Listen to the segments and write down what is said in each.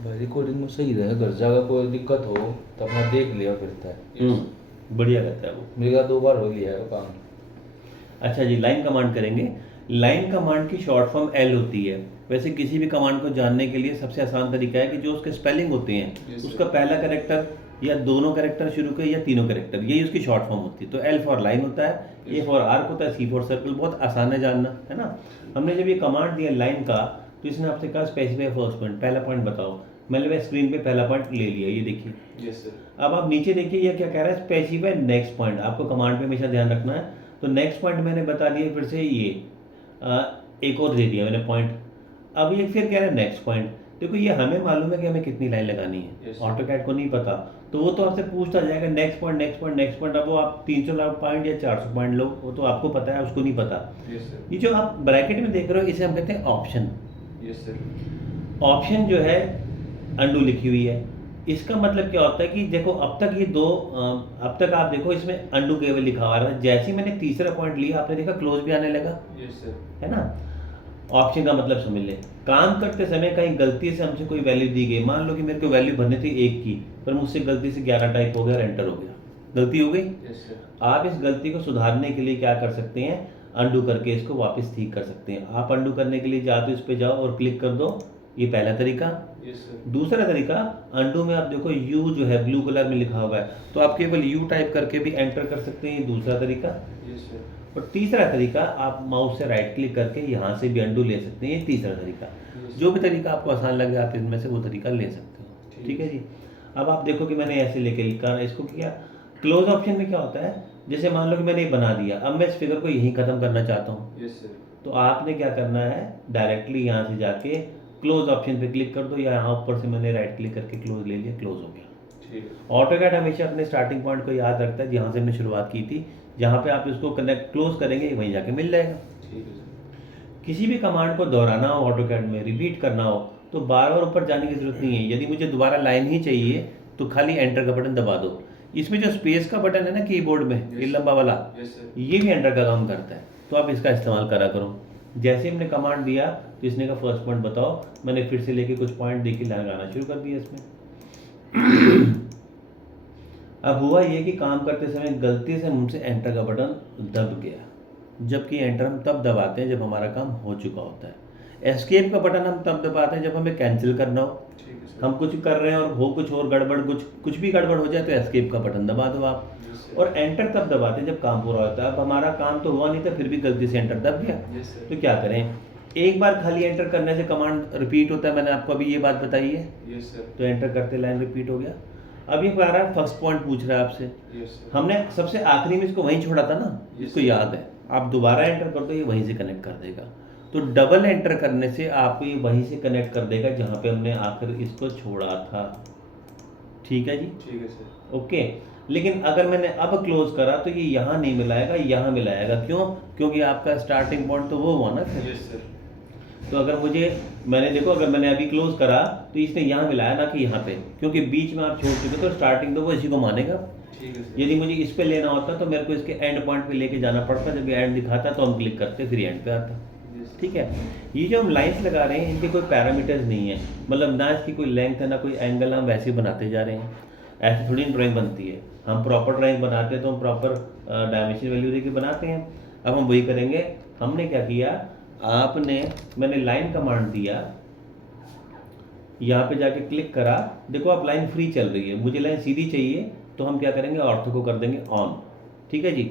भाई रिकॉर्डिंग में सही रहे, घर जाकर कोई दिक्कत हो तो अपना देख लिया फिरता है। बढ़िया रहता है वो। मेरे का 2 बार हो लिया है वो काम। अच्छा जी, लाइन कमांड करेंगे। लाइन कमांड की शॉर्ट फॉर्म एल होती है। वैसे किसी भी कमांड को जानने के लिए सबसे आसान तरीका है कि जो उसके स्पेलिंग होते हैं उसका पहला कैरेक्टर या दोनों कैरेक्टर शुरू के या तीनों कैरेक्टर, यही उसकी शॉर्ट फॉर्म होती है। तो एल फॉर लाइन होता है, ए फॉर आर्क होता है, सी फॉर सर्कल। बहुत आसान है जानना, है ना। हमने जब ये कमांड दिया लाइन का, तो इसने आपसे कहा स्पेसिफाई फर्स्ट पॉइंट, पहला पॉइंट बताओ। मैंने वह स्क्रीन पे पहला पॉइंट ले लिया, ये देखिए। अब आप नीचे देखिए, ये क्या कह रहा है, स्पेसिफाई नेक्स्ट पॉइंट। आपको कमांड पे हमेशा ध्यान रखना है। तो नेक्स्ट पॉइंट मैंने बता दिया, फिर से ये एक और दे दिया मैंने पॉइंट। अब ये फिर कह रहा है नेक्स्ट पॉइंट। देखो ये हमें मालूम है कि हमें कितनी लाइन लगानी है, ऑटोकैड को नहीं पता। तो वो तो आपसे पूछता जाएगा next point next point next point. अब वो आप 300 पॉइंट या 400 पॉइंट लो, वो तो आपको पता है, उसको नहीं पता। ये जो आप ब्रैकेट में देख रहे हो, इसे हम कहते हैं ऑप्शन। ऑप्शन जो है अंडू लिखी हुई है। इसका मतलब क्या होता है कि देखो अब तक ये दो अब तक आप देखो इसमें अंडू केवल लिखा हुआ है। जैसे ही मैंने तीसरा पॉइंट लिया, आपने देखा क्लोज भी आने लगा, है ना। ऑप्शन का मतलब समझ ले, काम करते समय कहीं गलती से हमसे कोई वैल्यू दी गई। मान लो कि मेरे को वैल्यू भरनी थी 1 की, पर मुझसे गलती से 11 टाइप हो गया और एंटर हो गया, गलती हो गई। आप इस गलती को सुधारने के लिए क्या कर सकते हैं, अंडू करके इसको वापस ठीक कर सकते हैं। आप अंडू करने के लिए या तो इस पे जाओ और क्लिक कर दो, ये पहला तरीका। दूसरा तरीका, अंडू में आप देखो यू जो है ब्लू कलर में लिखा हुआ है, तो आप केवल यू टाइप करके भी एंटर कर सकते हैं, ये दूसरा तरीका। और तीसरा तरीका, आप माउस से राइट क्लिक करके यहाँ से भी अंडू ले सकते हैं, ये तीसरा तरीका। जो भी तरीका आपको आसान लगे आप इनमें से वो तरीका ले सकते हो, ठीक है जी। अब आप देखो कि मैंने ऐसे लेके लिखा, इसको किया। क्लोज ऑप्शन में क्या होता है, जैसे मान लो कि मैंने ये बना दिया, अब मैं इस फिगर को यहीं ख़त्म करना चाहता हूँ। तो आपने क्या करना है, डायरेक्टली यहाँ से जाके क्लोज ऑप्शन पे क्लिक कर दो, या यहाँ ऊपर से मैंने राइट क्लिक करके क्लोज ले लिया, क्लोज हो गया। ऑटोकैड हमेशा अपने स्टार्टिंग पॉइंट को याद रखता है, जहाँ से हमने शुरुआत की थी। जहाँ पे आप इसको कनेक्ट क्लोज करेंगे वहीं जाके मिल जाएगा। किसी भी कमांड को दोहराना हो ऑटोकैड में, रिपीट करना हो, तो बार बार ऊपर जाने की जरूरत नहीं है। यदि मुझे दोबारा लाइन ही चाहिए तो खाली एंटर का बटन दबा दो। इसमें जो स्पेस का बटन है ना कीबोर्ड में, ये लंबा वाला, ये भी एंटर का काम करता है। तो आप इसका इस्तेमाल करा करो। जैसे हमने कमांड दिया तो इसने का फर्स्ट पॉइंट बताओ, मैंने फिर से लेके कुछ पॉइंट देखी लगाना शुरू कर दिया इसमें। अब हुआ ये कि काम करते समय गलती से मुझसे एंटर का बटन दब गया, जबकि एंटर हम तब दबाते हैं जब हमारा काम हो चुका होता है। एस्केप का बटन हम तब दबाते हैं जब हमें कैंसिल करना हो। हम कुछ कर रहे हैं और हो कुछ और गड़बड़, कुछ भी गड़बड़ हो जाए तो एस्केप का बटन दबा दो आप। और एंटर तब दबाते हैं जब काम पूरा होता है। अब हमारा काम तो हुआ नहीं था, फिर भी गलती से एंटर दब गया, तो क्या करें। एक बार खाली एंटर करने से कमांड रिपीट होता है, मैंने आपको अभी ये बात बताई है। तो एंटर करते लाइन रिपीट हो गया। अब ये कह रहा है फर्स्ट पॉइंट पूछ रहा है आपसे। हमने सबसे आखिरी में इसको वहीं छोड़ा था ना, इसको याद है। आप दोबारा एंटर कर दो, ये वहीं से कनेक्ट कर देगा। तो डबल एंटर करने से आपको ये वहीं से कनेक्ट कर देगा जहाँ पे हमने आखिर इसको छोड़ा था। ठीक है जी, ठीक है सर। ओके। लेकिन अगर मैंने अब क्लोज करा तो ये यहाँ नहीं मिलाएगा, यहाँ मिलाएगा। क्यों? क्योंकि आपका स्टार्टिंग पॉइंट तो वो हुआ ना फिर। तो अगर मुझे, मैंने देखो अगर मैंने अभी क्लोज करा तो इसने यहाँ मिलाया ना कि यहाँ पे, क्योंकि बीच में आप छोड़ चुके तो स्टार्टिंग तो वो इसी को मानेगा। यदि मुझे इस पे लेना होता तो मेरे को इसके एंड पॉइंट पे लेके जाना पड़ता। जब ये एंड दिखाता तो हम क्लिक करते, फिर एंड पे आता। ठीक है। ये जो हम लाइन्स लगा रहे हैं इनके कोई पैरामीटर्स नहीं है, मतलब ना इसकी कोई लेंथ है ना कोई एंगल, हम वैसे ही बनाते जा रहे हैं। ऐसी थोड़ी ड्राइंग बनती है। हम प्रॉपर ड्राइंग बनाते हैं तो हम प्रॉपर डायमेंशन वैल्यू देके बनाते हैं। अब हम वही करेंगे। हमने क्या किया, आपने, मैंने लाइन कमांड दिया, यहाँ पे जाके क्लिक करा। देखो आप लाइन फ्री चल रही है, मुझे लाइन सीधी चाहिए, तो हम क्या करेंगे, ऑर्थो को कर देंगे ऑन। ठीक है जी।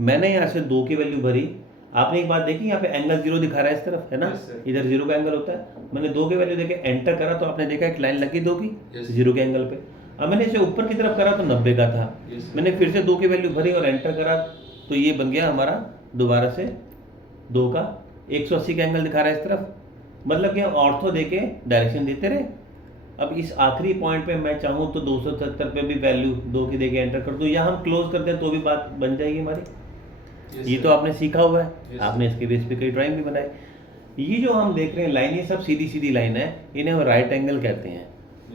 मैंने यहाँ से 2 की वैल्यू भरी। आपने एक बात देखी, यहाँ पे एंगल 0 दिखा रहा है इस तरफ, है ना। इधर 0 का एंगल होता है। मैंने 2 की वैल्यू देके एंटर करा तो आपने देखा एक लाइन लगी 2 की 0 के एंगल पे। अब मैंने इसे ऊपर की तरफ करा तो 90 का था। मैंने फिर से 2 की वैल्यू भरी और एंटर करा तो ये बन गया हमारा दोबारा से 2 का 180 का एंगल दिखा रहा है इस तरफ। मतलब कि हम ऑर्थो देके डायरेक्शन देते रहे। अब इस आखिरी पॉइंट पे मैं चाहूँ तो 270 पे भी वैल्यू 2 की देके एंटर कर दूँ, या हम क्लोज कर दें तो भी बात बन जाएगी हमारी। ये तो आपने सीखा हुआ है, आपने इसके बेस पे कई ड्राइंग भी बनाई। ये जो हम देख रहे हैं लाइन, ये सब सीधी सीधी लाइन है, इन्हें हम राइट एंगल कहते हैं।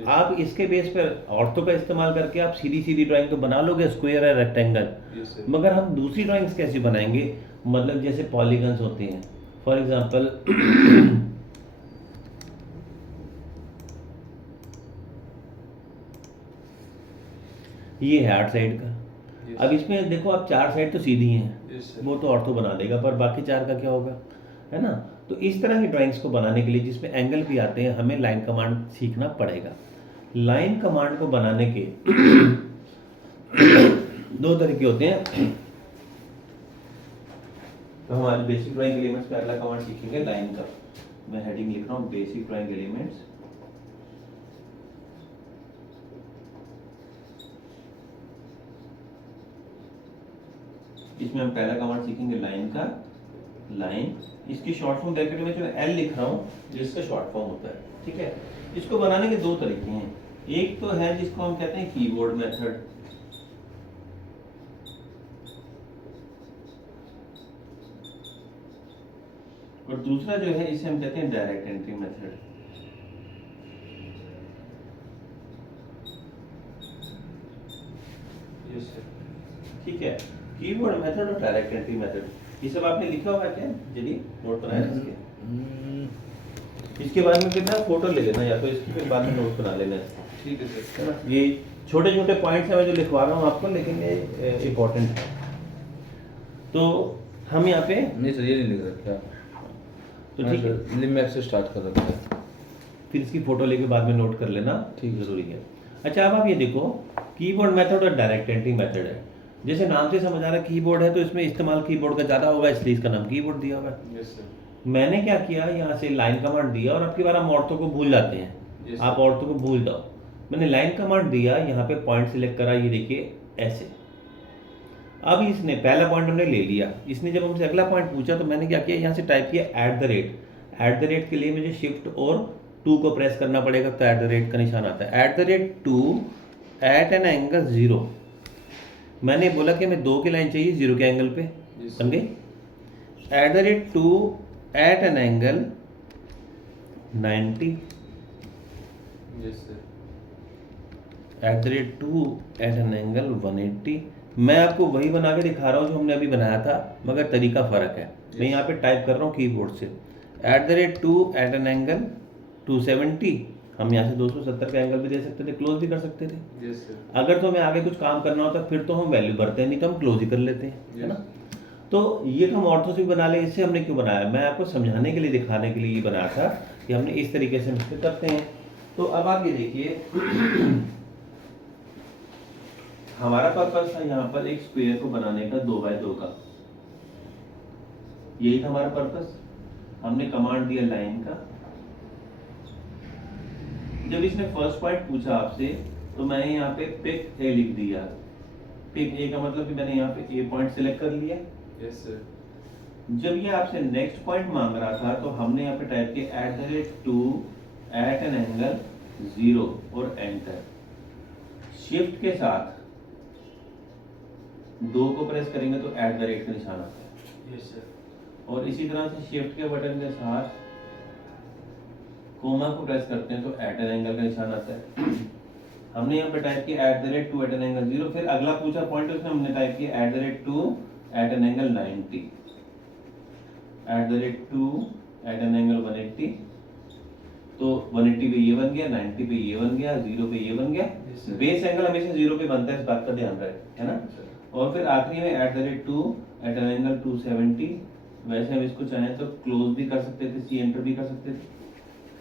आप इसके बेस पर ऑर्थो का इस्तेमाल करके आप सीधी सीधी ड्राइंग तो बना लोगे, स्क्वायर है, रेक्टेंगल। मगर हम दूसरी ड्राइंग्स कैसे बनाएंगे, मतलब जैसे पॉलीगन्स होते हैं। फॉर एग्जाम्पल ये है 8 साइड का। अब इसमें देखो आप 4 साइड तो सीधी हैं, वो तो ऑर्थो बना देगा, पर बाकी 4 का क्या होगा, है ना। तो इस तरह की ड्राइंग्स को बनाने के लिए जिसमें एंगल भी आते हैं, हमें लाइन कमांड सीखना पड़ेगा। लाइन कमांड को बनाने के दो तरीके होते हैं। तो हमारे बेसिक ड्राइंग एलिमेंट्स में अगला कमांड सीखेंगे लाइन का। मैं हेडिंग लिख रहा हूँ बेसिक ड्राइंग एलिमेंट्स। इसमें हम पहला कमांड सीखेंगे लाइन का। लाइन, इसकी शॉर्ट फॉर्म ब्रैकेट में जो एल लिख रहा हूँ जिसका शॉर्ट फॉर्म होता है, ठीक है। इसको बनाने के दो तरीके हैं। एक तो है जिसको हम कहते हैं कीबोर्ड मेथड, और दूसरा जो है इसे हम कहते हैं डायरेक्ट एंट्री मेथड। ठीक है, कीबोर्ड मेथड और डायरेक्ट एंट्री मेथड, ये सब आपने लिखा हुआ है क्या? चलिए नोट बनाए इसके। इसके बाद में फिर ना फोटो ले लेना, या तो इसके फिर बाद में नोट बना लेना। ठीक है सर, है ना। ये छोटे छोटे पॉइंट्स हैं मैं जो लिखवा रहा हूँ आपको, लेकिन ये इम्पोर्टेंट है। तो हम यहाँ पे नहीं सर, ये नहीं लिख रखा, तो ठीक है, लिमिट से स्टार्ट कर रखा है। फिर इसकी फोटो लेके बाद में नोट कर लेना, ठीक जरूरी है। अच्छा, अब आप ये देखो, कीबोर्ड मेथड और डायरेक्ट एंट्री मेथड है। जैसे नाम से समझ आ रहा है कीबोर्ड है, तो इसमें इस्तेमाल कीबोर्ड का ज़्यादा होगा, इसलिए इसका नाम कीबोर्ड दिया हुआ है। मैंने क्या किया, यहाँ से लाइन कमांड दिया, और आपकी बार हम ऑर्थो को भूल जाते हैं, आप ऑर्थो को भूल जाओ। मैंने लाइन कमांड दिया, यहाँ पे पॉइंट सिलेक्ट करा, ये देखिए ऐसे। अब इसने पहला पॉइंट हमने ले लिया, इसने जब हमसे अगला पॉइंट पूछा तो मैंने क्या किया, यहाँ से टाइप किया @ एट द रेट के लिए मुझे शिफ्ट और 2 को प्रेस करना पड़ेगा, तो @ का निशान आता है। @2 एट एन एंगल 0, मैंने बोला कि हमें 2 की लाइन चाहिए 0 के एंगल पे, बन गई। @2 at an angle 90, @2 at an angle 180। मैं आपको वही बना के दिखा रहा हूँ जो हमने अभी बनाया था, मगर तरीका फ़र्क है। मैं यहाँ पे टाइप कर रहा हूँ कीबोर्ड से @2 एट एन एंगल 270। हम यहाँ से 270 का एंगल भी दे सकते थे, क्लोज भी कर सकते थे। अगर तो हमें आगे कुछ काम करना होता फिर तो हम वैल्यू भरते हैं, नहीं तो हम क्लोज ही कर लेते हैं, है ना। तो ये हम ऑर्थो से भी बना ले, इससे हमने क्यों बनाया, मैं आपको समझाने के लिए, दिखाने के लिए ये बनाया था कि हमने इस तरीके से हम करते हैं। तो अब आप ये देखिए, हमारा पर्पस था यहाँ पर एक स्क्वायर को बनाने का 2x2 का, यही था हमारा पर्पस। हमने कमांड दिया लाइन का। जब इसने फर्स्ट पॉइंट पूछा आपसे, तो मैंने यहाँ पे पिक ए लिख दिया। पिक ए का मतलब कि मैंने यहाँ पे ए पॉइंट सिलेक्ट कर लिया। Yes sir. जब ये आपसे नेक्स्ट पॉइंट मांग रहा था, तो हमने यहाँ पे टाइप किया @2 एट एन एंगल 0 और एंटर। शिफ्ट के साथ 2 को प्रेस करेंगे तो @ का निशान आता है। Yes sir. और इसी तरह से शिफ्ट के बटन के साथ कोमा को प्रेस करते हैं तो एट एन एंगल का निशान आता है। हमने यहाँ पे टाइप किया @2 एट एन एंगल 0, फिर अगला पूछा पॉइंट, उसमें हमने टाइप किया @2 at an angle 90, @2 at an angle 180। तो 180 पे ये बन गया, 90 पे ये बन गया, 0 पे ये बन गया। बेस एंगल हमेशा 0 पे बनता है, इस बात का ध्यान रहे, है ना। और फिर आखिरी में @2 एट एन एंगल 270। वैसे हम इसको चाहें तो क्लोज भी कर सकते थे, सी एंटर भी कर सकते थे।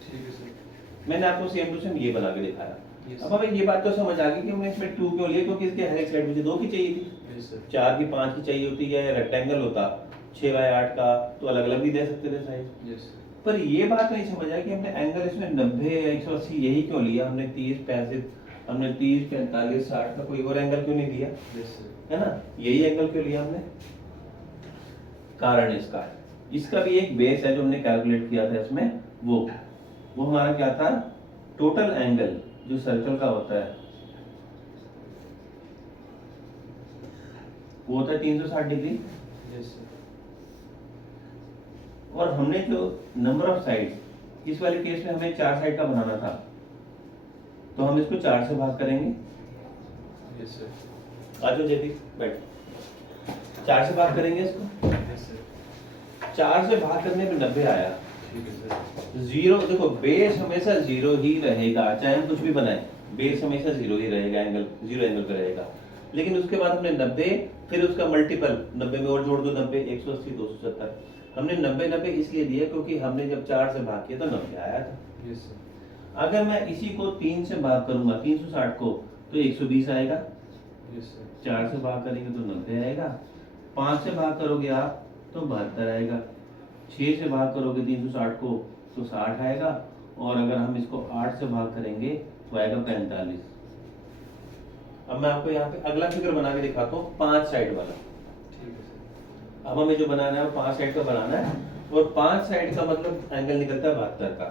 ठीक है सर। मैंने आपको सेम टू सेम ये बना के दिखाया। अब हमें ये बात तो समझ आ गई कि हमने इसमें 2 क्यों लिए, क्योंकि इसके हर एक साइड मुझे 2 की चाहिए थी। Yes sir. 4 की 5 की चाहिए होती है, या रेक्टेंगल होता 6x8 का, तो अलग अलग भी दे सकते थे साइज। Yes sir. पर ये बात नहीं समझ आया कि हमने एंगल इसमें 90 या 180 यही क्यों लिया, हमने 30 35 हमने 30 45 60 का कोई और एंगल क्यों नहीं दिया, यस सर। है ना। यही एंगल क्यों लिया हमने, कारण इसका है। इसका भी एक बेस है जो हमने कैलकुलेट किया था इसमें, वो हमारा क्या था, टोटल एंगल जो सर्कल का होता है वो होता है 360 डिग्री। Yes sir. और हमने जो नंबर ऑफ साइड्स, इस वाले केस में हमें 4 साइड का बनाना था, तो हम इसको 4 से भाग करेंगे। Yes sir. आ जाओ जेपी, बैठ। 4 से भाग करेंगे इसको। Yes sir. 4 से भाग करने में 90 आया। ठीक है सर। 0, देखो बेस हमेशा 0 ही रहेगा, चाहे हम कुछ भी बनाए, बेस हमेशा जीरो ही रहेगा, एंगल जीरो एंगल पे रहेगा। लेकिन उसके बाद हमने 90, फिर उसका मल्टीपल 90 में और जोड़ दो 90, 180, 270। हमने 90 90 इसलिए दिया क्योंकि हमने जब 4 से भाग किया तो 90 आया था। यस सर, अगर मैं इसी को 3 से भाग करूंगा 360 को तो 120 आएगा, यस सर, 4 से भाग करेंगे तो 90 आएगा, 5 से भाग करोगे आप तो 72 आएगा, 6 से भाग करोगे 360 को तो 60 आएगा, और अगर हम इसको 8 से भाग करेंगे तो आएगा 45। अब मैं आपको यहाँ पे अगला फिगर बना के दिखाता हूँ 5 साइड वाला। ठीक है सर, अब हमें जो बनाना है वो 5 साइड का बनाना है, और 5 साइड का मतलब एंगल निकलता है 72 का।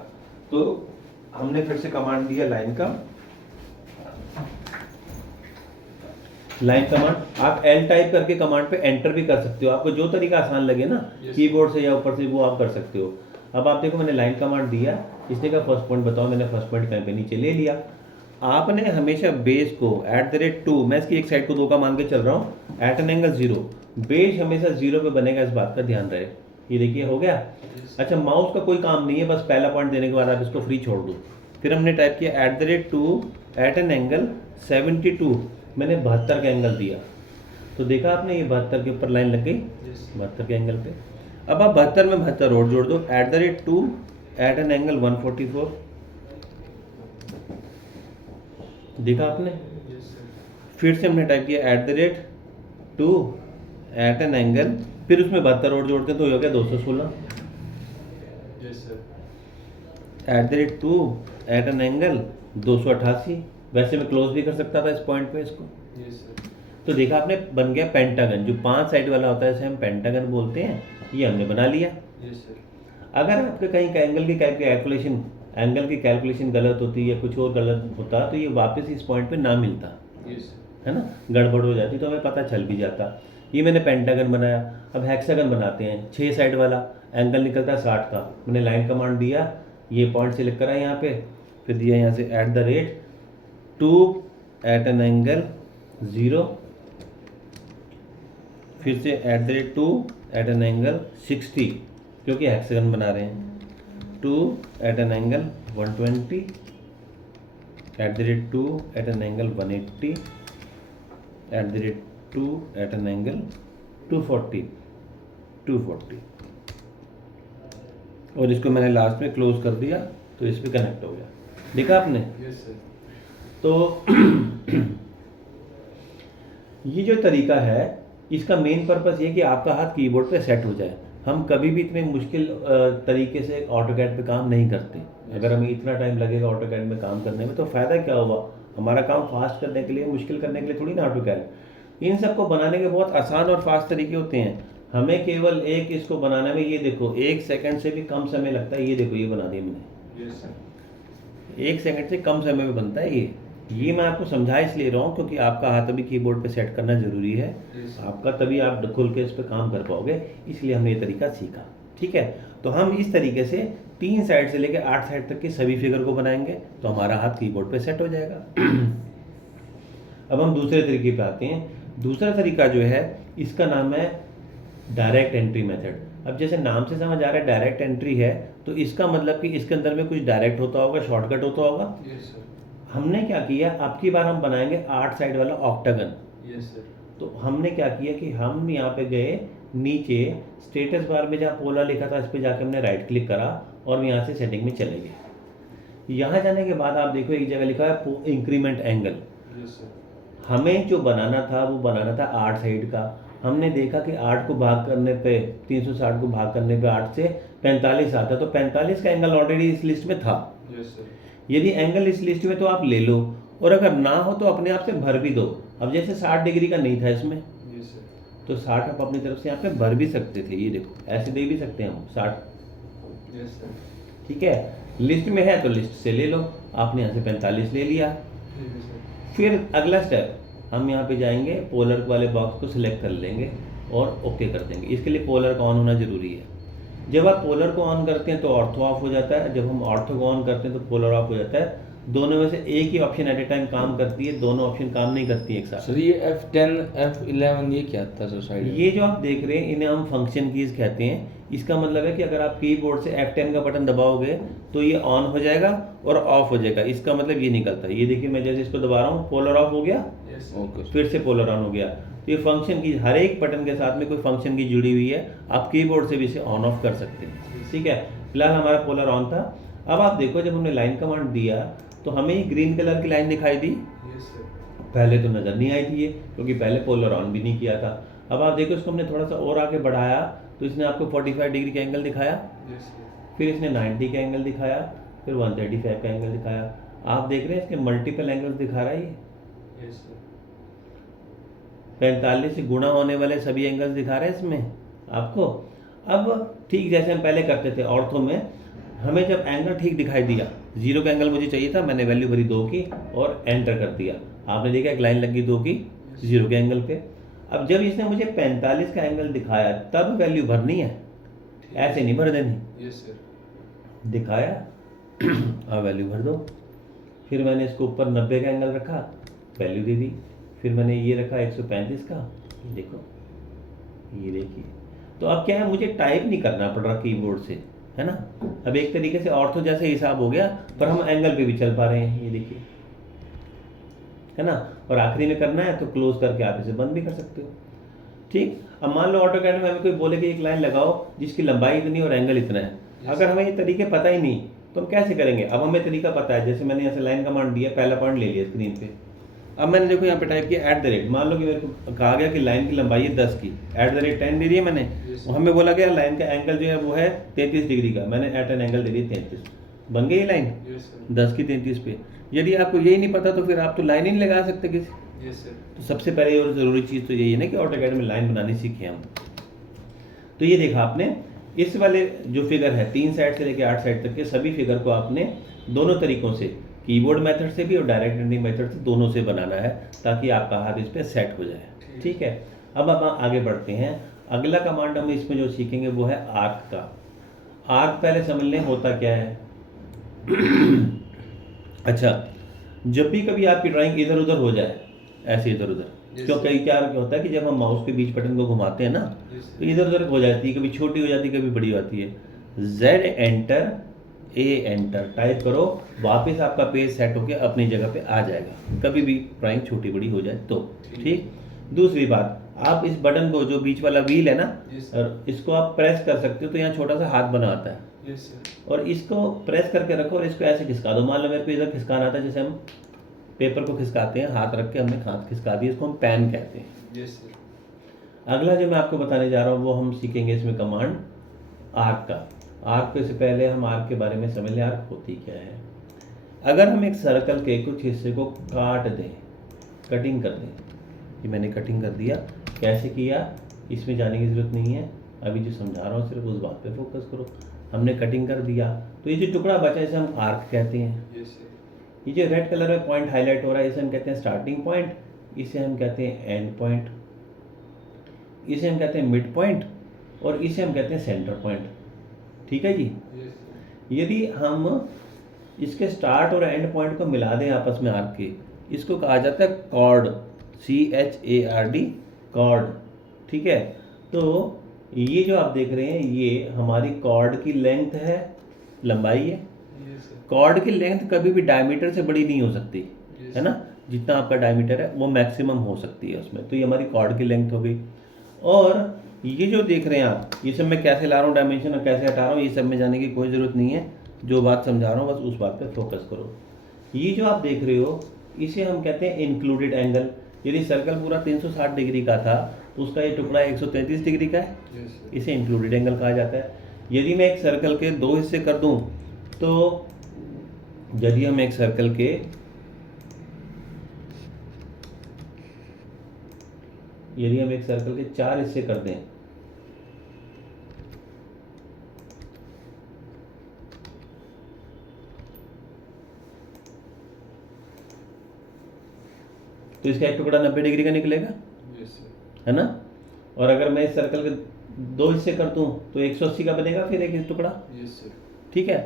तो हमने फिर से कमांड दिया लाइन का, लाइन कमांड आप एल टाइप करके कमांड पे एंटर भी कर सकते हो, आपको जो तरीका आसान लगे ना Yes. कीबोर्ड से या ऊपर से वो आप कर सकते हो। अब आप देखो मैंने लाइन कमांड दिया, इसने का फर्स्ट पॉइंट बताओ, मैंने फर्स्ट पॉइंट कहीं पे नीचे ले लिया। आपने हमेशा बेस को @2, मैं इसकी एक साइड को 2 का मान के चल रहा हूँ, एट एन एंगल 0, बेस हमेशा 0 पे बनेगा, इस बात का ध्यान रहे। ये देखिए हो गया। Yes. अच्छा, माउस का कोई काम नहीं है, बस पहला पॉइंट देने के बाद आप इसको फ्री छोड़ दो। फिर हमने टाइप किया @2 एट एन एंगल 72, मैंने 72 का एंगल दिया, तो देखा आपने ये 72 के ऊपर लाइन लग गई, यस 72 के एंगल पे। अब आप 72 में 72 और जोड़ दो, @2 एट एन एंगल 144, देखा आपने। यस सर, फिर से हमने टाइप किया @2 एट एन एंगल, फिर उसमें 72 और जोड़ते हैं तो हो गया 216, yes sir, @2 at an angle 288। वैसे मैं क्लोज भी कर सकता था इस पॉइंट पे इसको। यस सर, तो देखा आपने बन गया पेंटागन, जो 5 साइड वाला होता है इसे हम पेंटागन बोलते हैं, ये हमने बना लिया। यस सर, अगर आपके कहीं का एंगल की कैलकुलेशन गलत होती या कुछ और गलत होता तो ये वापस इस पॉइंट पे ना मिलता, यस है ना, गड़बड़ हो जाती तो हमें पता चल भी जाता। ये मैंने पेंटागन बनाया। अब हेक्सागन बनाते हैं, 6 साइड वाला, एंगल निकलता है 60 का। मैंने लाइन कमांड दिया, ये पॉइंट सेलेक्ट करा यहाँ पे, फिर दिया यहाँ से @2 एट एन एंगल 0, फिर से @2 एट एन एंगल 60, क्योंकि हेक्सागन बना रहे हैं, 2 at an angle 120, @2 at an angle 180, @2 at an angle 240, और इसको मैंने लास्ट में क्लोज कर दिया तो इस पे कनेक्ट हो गया, देखा आपने। यस सर, तो ये जो तरीका है इसका मेन पर्पस ये कि आपका हाथ कीबोर्ड पे सेट हो जाए। हम कभी भी इतने मुश्किल तरीके से ऑटोकैड पे काम नहीं करते। अगर हमें इतना टाइम लगेगा ऑटोकैड में काम करने में तो फ़ायदा क्या हुआ, हमारा काम फास्ट करने के लिए, मुश्किल करने के लिए थोड़ी ना ऑटोकैड। इन सबको बनाने के बहुत आसान और फास्ट तरीके होते हैं। हमें केवल एक इसको बनाने में, ये देखो 1 सेकंड से भी कम समय लगता है। ये देखो ये बना दिया मैंने, यस सर, 1 सेकंड से कम समय में बनता है ये मैं आपको समझा इसलिए रहा हूँ क्योंकि आपका हाथ अभी कीबोर्ड पे सेट करना ज़रूरी है Yes. आपका, तभी आप खुल के इस पे काम कर पाओगे, इसलिए हमने ये तरीका सीखा। ठीक है, तो हम इस तरीके से 3 साइड से लेकर 8 साइड तक के सभी फिगर को बनाएंगे तो हमारा हाथ कीबोर्ड पे सेट हो जाएगा। अब हम दूसरे तरीके पे आते हैं। दूसरा तरीका जो है इसका नाम है डायरेक्ट एंट्री मेथड। अब जैसे नाम से समझ आ रहा है डायरेक्ट एंट्री है, तो इसका मतलब कि इसके अंदर में कुछ डायरेक्ट होता होगा, शॉर्टकट होता होगा। यस सर, हमने क्या किया, अब की बार हम बनाएंगे 8 साइड वाला ऑक्टागन। यस सर, तो हमने क्या किया कि हम यहाँ पे गए नीचे स्टेटस बार में जहाँ पोला लिखा था इस पर जाके हमने राइट क्लिक करा और यहाँ से सेटिंग में चले गए। यहाँ जाने के बाद आप देखो एक जगह लिखा है इंक्रीमेंट एंगल। यस सर, हमें जो बनाना था वो बनाना था 8 साइड का। हमने देखा कि 8 को भाग करने पे 360 को भाग करने पे 8 से 45 आता, तो 45 का एंगल ऑलरेडी इस लिस्ट में था। यस सर, यदि एंगल इस लिस्ट में तो आप ले लो, और अगर ना हो तो अपने आप से भर भी दो। अब जैसे 60 डिग्री का नहीं था इसमें, यस सर, तो 60 आप अपनी तरफ से यहाँ पे भर भी सकते थे। ये देखो ऐसे दे भी सकते हैं हम 60, यस सर, ठीक है। लिस्ट में है तो लिस्ट से ले लो, आपने यहाँ से 45 ले लिया। ठीक है सर, फिर अगला स्टेप हम यहाँ पे जाएंगे, पोलर वाले बॉक्स को सिलेक्ट कर लेंगे और ओके कर देंगे। इसके लिए पोलर का ऑन होना जरूरी है। जब आप पोलर को ऑन करते हैं तो ऑर्थो ऑफ हो जाता है, जब हम ऑर्थो को ऑन करते हैं तो पोलर ऑफ हो जाता है। दोनों में से एक ही ऑप्शन एट ए टाइम काम करती है, दोनों ऑप्शन काम नहीं करती है एक साथ। सर ये F10 F11 ये क्या था सर साइड में? ये जो आप देख रहे हैं इन्हें हम फंक्शन कीज कहते हैं। इसका मतलब है कि अगर आप कीबोर्ड से F10 का बटन दबाओगे तो ये ऑन हो जाएगा और ऑफ हो जाएगा। इसका मतलब ये निकलता है, ये देखिए मैं जैसे इसको दबा रहा हूँ पोलर ऑफ हो गया, Yes, sir. ओके फिर से पोलर ऑन हो गया। तो ये फंक्शन की हर एक बटन के साथ में कोई फंक्शन की जुड़ी हुई है, आप कीबोर्ड से भी इसे ऑन ऑफ कर सकते हैं। ठीक है, फिलहाल हमारा पोलर ऑन था। अब आप देखो जब हमने लाइन कमांड दिया तो हमें ये ग्रीन कलर की लाइन दिखाई दी, Yes, sir. पहले तो नज़र नहीं आई थी ये, क्योंकि पहले पोलर ऑन भी नहीं किया था। अब आप देखो इसको हमने थोड़ा सा और आगे बढ़ाया तो इसने आपको 45 डिग्री का एंगल दिखाया, Yes, sir. फिर इसने 90 का एंगल दिखाया, फिर 135 का एंगल दिखाया। आप देख रहे हैं इसके मल्टीपल एंगल्स दिखा रहा है ये, Yes, sir. 45 से गुणा होने वाले सभी एंगल्स दिखा रहे हैं इसमें आपको। अब ठीक जैसे हम पहले करते थे ऑर्थो में, हमें जब एंगल ठीक दिखाई दिया, जीरो का एंगल मुझे चाहिए था, मैंने वैल्यू भरी 2 की और एंटर कर दिया। आपने देखा एक लाइन लगी 2 की जीरो के एंगल पे। अब जब इसने मुझे 45 का एंगल दिखाया तब वैल्यू भरनी है, ऐसे नहीं भर देनी। Yes, sir. दिखाया अब वैल्यू भर दो। फिर मैंने इसको ऊपर 90 का एंगल रखा, वैल्यू दे दी। फिर मैंने ये रखा 135 का, ये देखो, ये देखिए। तो अब क्या है, मुझे टाइप नहीं करना पड़ रहा कीबोर्ड से, है ना। अब एक तरीके से ऑर्थो जैसे हिसाब हो गया, पर हम एंगल पे भी चल पा रहे हैं, ये देखिए, है ना। और आखिरी में करना है तो क्लोज करके आप इसे बंद भी कर सकते हो। ठीक, अब मान लो ऑटोकैड में हमें कोई बोले कि एक लाइन लगाओ जिसकी लंबाई इतनी और एंगल इतना है। अगर हमें ये तरीके पता ही नहीं तो हम कैसे करेंगे। अब हमें तरीका पता है, जैसे मैंने ऐसे लाइन कमांड दिया, पहला पॉइंट ले लिया स्क्रीन पे। अब मैंने देखो यहाँ पे टाइप किया @ मान लो कि मेरे को कहा गया कि लाइन की लंबाई है 10 की, @ 10 दे दिया मैंने। Yes. हमें बोला गया लाइन का एंगल जो है वो है 33 डिग्री का, मैंने एट एन एंगल दे दिया 33, बन गई ये लाइन Yes, sir. 10 की 33 पे। यदि आपको यही नहीं पता तो फिर आप तो लाइन ही नहीं लगा सकते किसी। Yes, sir. तो सबसे पहले और ज़रूरी चीज़ तो यही है ना कि ऑटोकैड में लाइन बनानी सीखे हम। तो ये देखा आपने, इस वाले जो फिगर है 3 साइड से लेकर 8 साइड तक के सभी फिगर को आपने दोनों तरीकों से, कीबोर्ड मेथड से भी और डायरेक्ट एंडिंग मेथड से, दोनों से बनाना है ताकि आपका हाथ इस पर सेट हो जाए। ठीक है, अब हम आगे बढ़ते हैं। अगला कमांड हम इसमें जो सीखेंगे वो है आर्क का। आर्क पहले समझ लें होता क्या है। अच्छा, जब भी कभी आपकी ड्राइंग इधर उधर हो जाए, ऐसे इधर उधर, Yes, क्यों sir. कई क्या होता है कि जब हम माउस के बीच बटन को घुमाते हैं ना Yes, sir. तो इधर उधर हो जाती है, कभी छोटी हो जाती है कभी बड़ी होती है। Z enter, A enter type करो, वापस आपका पेज सेट होकर अपनी जगह पे आ जाएगा, कभी भी ड्राइंग छोटी बड़ी हो जाए तो। ठीक, दूसरी बात, आप इस बटन को, जो बीच वाला व्हील है ना, Yes, और इसको आप प्रेस कर सकते हो तो यहाँ छोटा सा हाथ बना आता है, Yes, sir. और इसको प्रेस करके रखो और इसको ऐसे खिसका दो। मान लो मेरे को इधर खिसकाना था, जैसे हम पेपर को खिसकाते हैं, हाथ रख के हमने हाथ खिसका दिया, इसको हम पेन कहते हैं। Yes, sir. अगला जो मैं आपको बताने जा रहा हूँ वो हम सीखेंगे इसमें कमांड आर्क का। आर्क से पहले हम आर्क के बारे में समझ लें, आर्क होती क्या है। अगर हम एक सर्कल के कुछ हिस्से को काट दें, कटिंग कर दें, ये मैंने कटिंग कर दिया, कैसे किया इसमें जाने की ज़रूरत नहीं है, अभी जो समझा रहा हूँ सिर्फ उस बात पे फोकस करो। हमने कटिंग कर दिया तो ये जो टुकड़ा बचा इसे हम आर्क कहते हैं। Yes, sir. ये जो रेड कलर में पॉइंट हाईलाइट हो रहा है इसे हम कहते हैं स्टार्टिंग पॉइंट, इसे हम कहते हैं एंड पॉइंट, इसे हम कहते हैं मिड पॉइंट, और इसे हम कहते हैं सेंटर पॉइंट। ठीक है जी। Yes, sir. यदि हम इसके स्टार्ट और एंड पॉइंट को मिला दें आपस में आर्क के, इसको कहा जाता है कॉर्ड, CHARD, कॉर्ड। ठीक है, तो ये जो आप देख रहे हैं ये हमारी कॉर्ड की लेंथ है, लंबाई है। Yes, sir. कॉर्ड की लेंथ कभी भी डायमीटर से बड़ी नहीं हो सकती, Yes. है ना। जितना आपका डायमीटर है वो मैक्सिमम हो सकती है उसमें, तो ये हमारी कॉर्ड की लेंथ हो गई। और ये जो देख रहे हैं आप, ये सब मैं कैसे ला रहा हूँ डायमेंशन और कैसे हटा रहा हूँ, ये सब में जाने की कोई ज़रूरत नहीं है, जो बात समझा रहा हूँ बस उस बात पे फोकस करो। ये जो आप देख रहे हो इसे हम कहते हैं इंक्लूडेड एंगल। यदि सर्कल पूरा 360 डिग्री का था तो उसका ये टुकड़ा 133 डिग्री का है, Yes, sir. इसे इंक्लूडेड एंगल कहा जाता है। यदि मैं एक सर्कल के 2 हिस्से कर दूं तो यदि हम एक सर्कल के यदि हम एक सर्कल के 4 हिस्से कर दें तो इसका एक टुकड़ा 90 डिग्री का निकलेगा, Yes, sir. है ना। और अगर मैं इस सर्कल के 2 हिस्से कर दूं तो 180 का बनेगा फिर एक टुकड़ा। Yes, sir. ठीक है,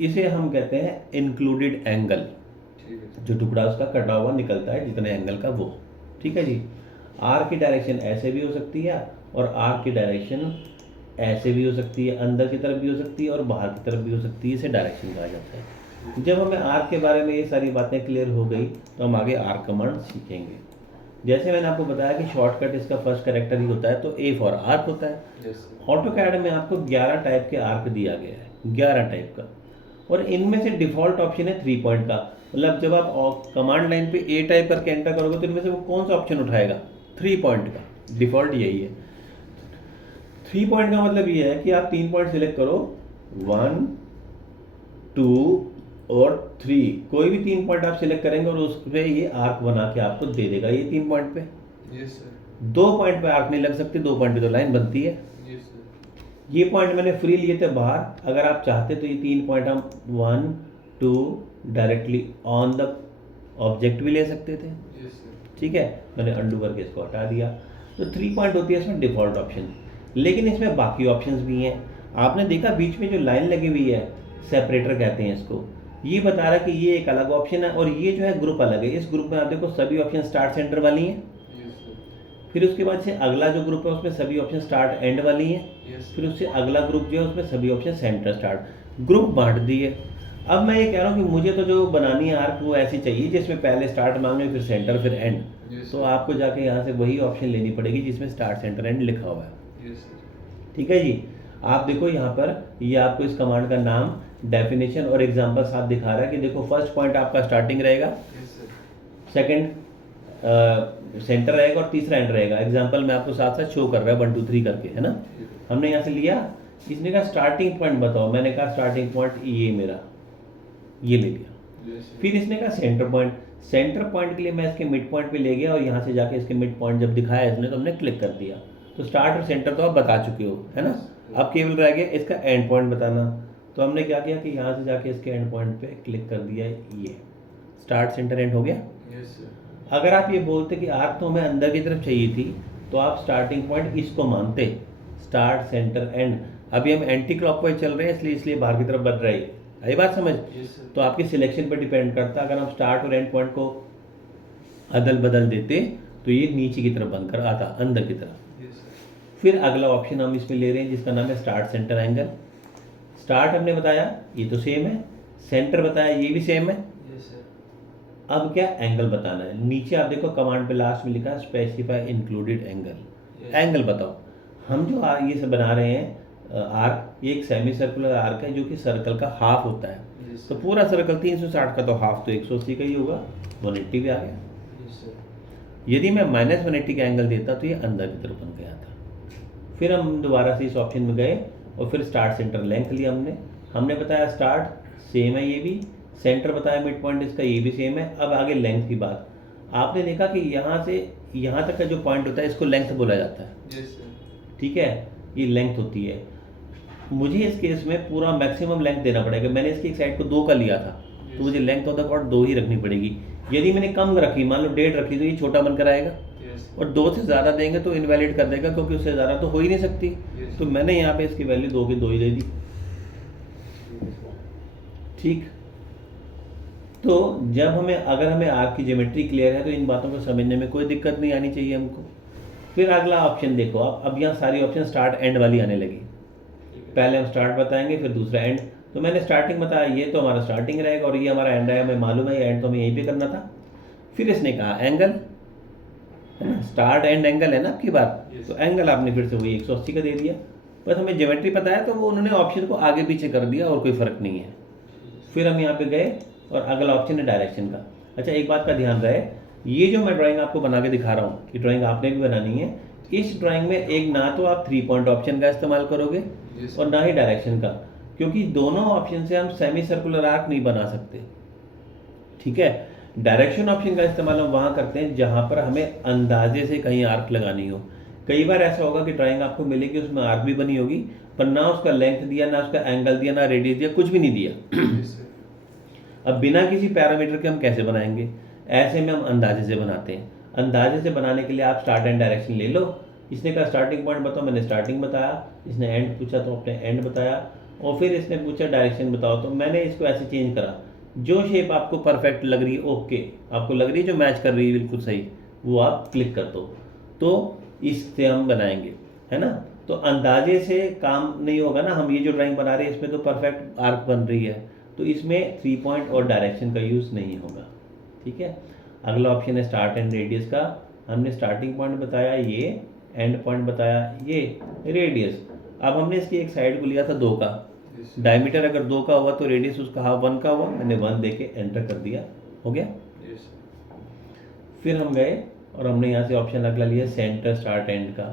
इसे हम कहते हैं इंक्लूडेड एंगल। ठीक है सर। जो टुकड़ा उसका कटा हुआ निकलता है जितने एंगल का वो, ठीक है जी। आर्क की डायरेक्शन ऐसे भी हो सकती है और आर्क की डायरेक्शन ऐसे भी हो सकती है, अंदर की तरफ भी हो सकती है और बाहर की तरफ भी हो सकती है, इसे डायरेक्शन कहा जाता है। जब हमें आर्क के बारे में ये सारी बातें क्लियर हो गई तो हम आगे आर्क कमांड सीखेंगे। जैसे मैंने आपको बताया कि शॉर्टकट इसका फर्स्ट कैरेक्टर ही होता है, तो ए फॉर आर्क होता है। Yes sir. ऑटोकैड में आपको 11 टाइप के आर्क दिया गया है, 11 टाइप का, और इनमें से डिफ़ॉल्ट ऑप्शन है 3 पॉइंट का। मतलब जब आप कमांड लाइन पे ए टाइप करके एंटर करोगे तो इनमें से वो कौन सा ऑप्शन उठाएगा? 3 पॉइंट का, डिफ़ॉल्ट यही है। 3 पॉइंट का मतलब ये है कि आप 3 पॉइंट सिलेक्ट करो, 1, 2 और 3, कोई भी 3 पॉइंट आप सिलेक्ट करेंगे और उस पर ये आर्क बना के आपको दे देगा ये 3 पॉइंट पे। Yes sir. 2 पॉइंट पे आर्क नहीं लग सकते, 2 पॉइंट पे तो लाइन बनती है। Yes sir. ये पॉइंट मैंने फ्री लिए थे बाहर, अगर आप चाहते तो ये 3 पॉइंट हम 1, 2 डायरेक्टली ऑन द ऑब्जेक्ट भी ले सकते थे, यस सर। ठीक है। मैंने अंडू करके इसको हटा दिया। तो 3 पॉइंट होती है इसमें डिफ़ॉल्ट ऑप्शन, लेकिन इसमें बाकी ऑप्शंस भी हैं। आपने देखा बीच में जो लाइन लगी हुई है, सेपरेटर कहते हैं इसको, ये बता रहा है कि ये एक अलग ऑप्शन है और ये जो है ग्रुप अलग है। इस ग्रुप में आप देखो सभी ऑप्शन स्टार्ट सेंटर वाली हैं, यस सर। फिर उसके बाद से अगला जो ग्रुप है उसमें सभी ऑप्शन स्टार्ट एंड वाली हैं, यस फिर उससे अगला ग्रुप जो है उसमें सभी ऑप्शन सेंटर स्टार्ट, ग्रुप बांट दिए। अब मैं ये कह रहा हूँ कि मुझे तो जो बनानी है आर्क वो ऐसी चाहिए जिसमें पहले स्टार्ट मांगे फिर सेंटर फिर एंड, Yes, तो sir. आपको जाके यहाँ से वही ऑप्शन लेनी पड़ेगी जिसमें स्टार्ट सेंटर एंड लिखा हुआ है, यस सर। ठीक है जी। आप देखो यहाँ पर ये आपको इस कमांड का नाम, डेफिनेशन और एग्जाम्पल साथ दिखा रहा है कि देखो फर्स्ट पॉइंट आपका स्टार्टिंग रहेगा, यस सर। सेकंड सेंटर रहेगा और तीसरा एंड रहेगा। एग्जाम्पल में आपको साथ साथ शो कर रहा है 1 2 3 करके, है ना। ठीक है। हमने यहाँ से लिया, इसने कहा स्टार्टिंग पॉइंट बताओ, मैंने कहा स्टार्टिंग पॉइंट ये मेरा, ये ले लिया। Yes sir. फिर इसने कहा सेंटर पॉइंट, सेंटर पॉइंट के लिए मैं इसके मिड पॉइंट पे ले गया और यहाँ से जाके इसके मिड पॉइंट जब दिखाया इसने तो हमने क्लिक कर दिया। तो स्टार्ट और सेंटर तो आप बता चुके हो, है ना। अब केवल रह गया इसका एंड पॉइंट बताना। तो हमने क्या किया कि यहाँ से जाके इसके एंड पॉइंट पे क्लिक कर दिया, ये स्टार्ट सेंटर एंड हो गया। Yes sir. अगर आप ये बोलते कि आर्क तो हमें अंदर की तरफ चाहिए थी तो आप स्टार्टिंग पॉइंट इसको मानते, स्टार्ट सेंटर एंड। अभी हम एंटी क्लॉकवाइज चल रहे हैं इसलिए बाहर की तरफ बढ़ रही है, आई बात समझ। Yes sir. तो आपकी सिलेक्शन पर डिपेंड करता है। अगर हम स्टार्ट और एंड पॉइंट को अदल बदल देते तो ये नीचे की तरफ बनकर आता, अंदर की तरफ। Yes sir. फिर अगला ऑप्शन हम इसमें ले रहे हैं जिसका नाम है स्टार्ट सेंटर एंगल। स्टार्ट हमने बताया ये तो सेम है, सेंटर बताया ये भी सेम है। Yes sir. अब क्या एंगल बताना है। नीचे आप देखो कमांड पे लास्ट में लिखा है specify included angle, Yes. Angle बताओ। हम जो ये सब बना रहे हैं आर्क, ये एक सेमी सर्कुलर आर्क है जो कि सर्कल का हाफ होता है। यस तो सर। पूरा सर्कल 360 का तो हाफ तो 180 का ही होगा, 180 भी आ गया। Yes sir. यदि मैं -180 का एंगल देता तो ये अंदर की तरफ बन गया था। फिर हम दोबारा से इस ऑप्शन में गए और फिर स्टार्ट सेंटर लेंथ लिया हमने बताया स्टार्ट सेम है, ये भी सेंटर बताया, मिड पॉइंट इसका ये भी सेम है। अब आगे लेंथ की बात, आपने देखा कि यहाँ से यहाँ तक का जो पॉइंट होता है इसको लेंथ बोला जाता है, यस सर। ठीक है, ये लेंथ होती है। मुझे इस केस में पूरा मैक्सिमम लेंथ देना पड़ेगा। मैंने इसकी एक साइड को 2 का लिया था तो मुझे लेंथ ऑफ द कॉर्ड 2 ही रखनी पड़ेगी। यदि मैंने कम रखी, मान लो 1.5 रखी, तो ये छोटा बनकर आएगा, यस। और 2 से ज़्यादा देंगे तो इनवैलिड कर देगा क्योंकि उससे ज़्यादा तो हो ही नहीं सकती। Yes. तो मैंने यहाँ पे इसकी वैल्यू 2 की 2 ही दे दी, ठीक है सर। ठीक। तो जब अगर हमें आर्क की ज्योमेट्री क्लियर है तो इन बातों को समझने में कोई दिक्कत नहीं आनी चाहिए हमको। फिर अगला ऑप्शन देखो आप, अब यहाँ सारी ऑप्शन स्टार्ट एंड वाली आने लगी। ठीक है। पहले हम स्टार्ट बताएंगे फिर दूसरा एंड। तो मैंने स्टार्टिंग बताया, ये तो हमारा स्टार्टिंग रहेगा और ये हमारा एंड है, हमें मालूम है, ये एंड तो हमें यहीं पे करना था। फिर इसने कहा एंगल, है ना, स्टार्ट एंड एंगल है ना आपकी बात। Yes. तो एंगल आपने फिर से वही 180 का दे दिया। बस हमें ज्योमेट्री पता है तो वो उन्होंने ऑप्शन को आगे पीछे कर दिया और कोई फ़र्क नहीं है। फिर हम यहाँ पे गए और अगला ऑप्शन है डायरेक्शन का। अच्छा, एक बात का ध्यान रहे, ये जो मैं ड्राइंग आपको बना के दिखा रहा हूँ कि ड्राइंग आपने भी बनानी है, इस ड्राइंग में एक ना तो आप 3 पॉइंट ऑप्शन का इस्तेमाल करोगे Yes. और ना ही डायरेक्शन का, क्योंकि दोनों ऑप्शन से हम सेमी सर्कुलर आर्क नहीं बना सकते, ठीक है। डायरेक्शन ऑप्शन का इस्तेमाल हम वहाँ करते हैं जहाँ पर हमें अंदाजे से कहीं आर्क लगानी हो। कई बार ऐसा होगा कि ड्राइंग आपको मिलेगी उसमें आर्क भी बनी होगी पर ना उसका लेंथ दिया, ना उसका एंगल दिया, ना रेडियस दिया, कुछ भी नहीं दिया। Yes sir. अब बिना किसी पैरामीटर के हम कैसे बनाएंगे? ऐसे में हम अंदाजे से बनाते हैं। अंदाजे से बनाने के लिए आप स्टार्ट एंड डायरेक्शन ले लो। इसने कहा स्टार्टिंग पॉइंट बताओ, मैंने स्टार्टिंग बताया। इसने एंड पूछा तो अपने एंड बताया, और फिर इसने पूछा डायरेक्शन बताओ, तो मैंने इसको ऐसे चेंज करा जो शेप आपको परफेक्ट लग रही है, ओके आपको लग रही है जो मैच कर रही है बिल्कुल सही, वो आप क्लिक कर दो, तो इससे हम बनाएंगे, है ना। तो अंदाजे से काम नहीं होगा ना, हम ये जो ड्राइंग बना रहे हैं इसमें तो परफेक्ट आर्क बन रही है, तो इसमें 3 पॉइंट और डायरेक्शन का यूज़ नहीं होगा, ठीक है। अगला ऑप्शन है स्टार्ट एंड रेडियस का। हमने स्टार्टिंग पॉइंट बताया ये, एंड पॉइंट बताया ये, रेडियस। अब हमने इसकी एक साइड को लिया था 2 का, डायमीटर अगर 2 का हुआ तो रेडियस उसका हाफ 1 का हुआ, मैंने 1 दे के एंटर कर दिया, हो गया। फिर हम गए और हमने यहाँ से ऑप्शन अगला लिया सेंटर स्टार्ट एंड का।